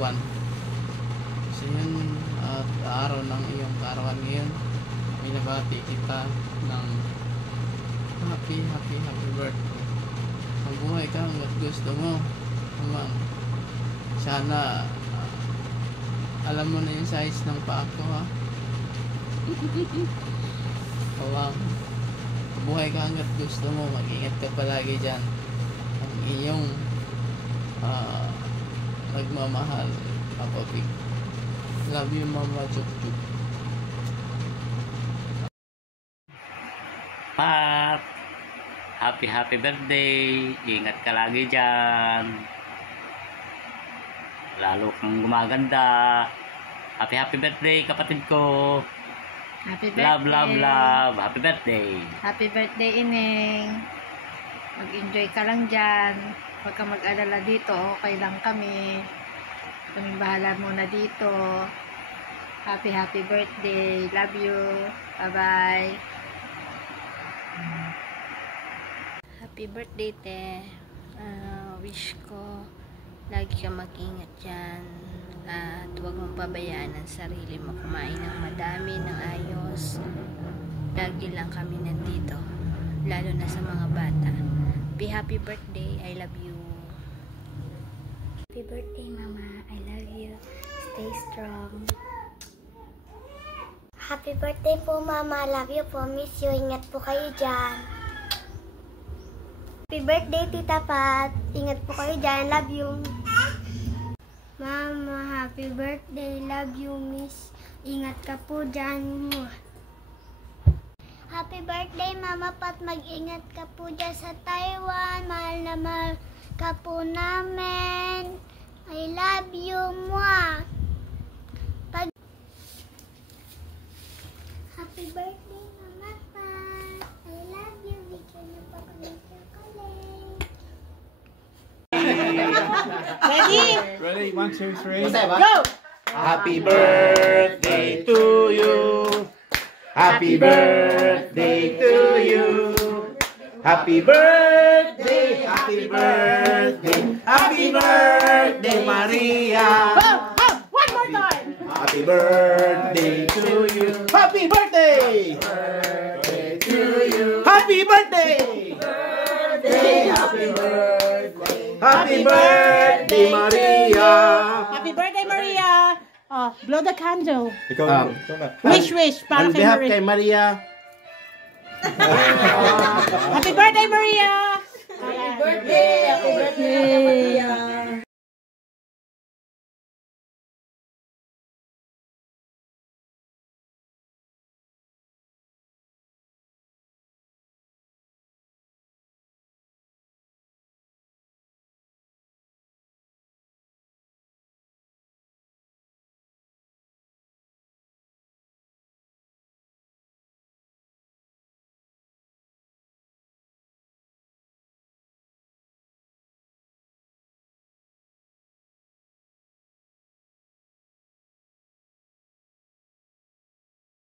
Taiwan. So yun, at araw ng iyong kaarawan ngayon, binabati kita ng happy birthday. Mabuhay ka hanggat gusto mo. Naman, sana alam mo na yung size ng paa ko, ha. Mabuhay ka hanggat gusto mo. Mag-ingat ka palagi dyan. Ang iyong nagmamahal, Papa Big. Love you, Mama Chuk Chuk. Pat, happy birthday. Ingat ka lagi dyan. Lalo kang gumaganda. Happy birthday, kapatid ko. Happy birthday. Love. Happy birthday. Happy birthday, Ineng. Mag-enjoy ka lang dyan. Huwag ka mag-alala dito. Okay lang kami. Kami bahala muna dito. Happy birthday. Love you. Bye-bye. Happy birthday, te. Wish ko lagi ka mag-ingat dyan. At huwag mong pabayaan ang sarili mo. Kumain ng madami, ng ayos. Lagi lang kami nandito. Lalo na sa mga bata. Happy birthday. I love you. Happy birthday, Mama. I love you. Stay strong. Happy birthday po, Mama. Love you po. Miss you. Ingat po kayo dyan. Happy birthday, Tita Pat. Ingat po kayo dyan. Love you. Mama, happy birthday. Love you, Miss. Ingat ka po dyan. Happy birthday, Mama Pat. Mag-ingat ka po dyan sa Taiwan. Mahal na mahal ka po namin. I love you, Mwah. Happy birthday, Mama Pat. I love you. Bigyan niyo po ako ng chocolate. Ready? 1, 2, 3. Go! Happy birthday to you. Happy birthday to you. Happy birthday, happy birthday, happy birthday, Maria. One more time. Happy birthday to you. Happy birthday. Birthday to you. Happy birthday. Happy birthday. Happy birthday, Maria. Happy birthday, Maria. Oh, blow the candle. Ikaw Wish para On kay behalf Maria. kay Maria. Happy birthday, Maria. Happy birthday.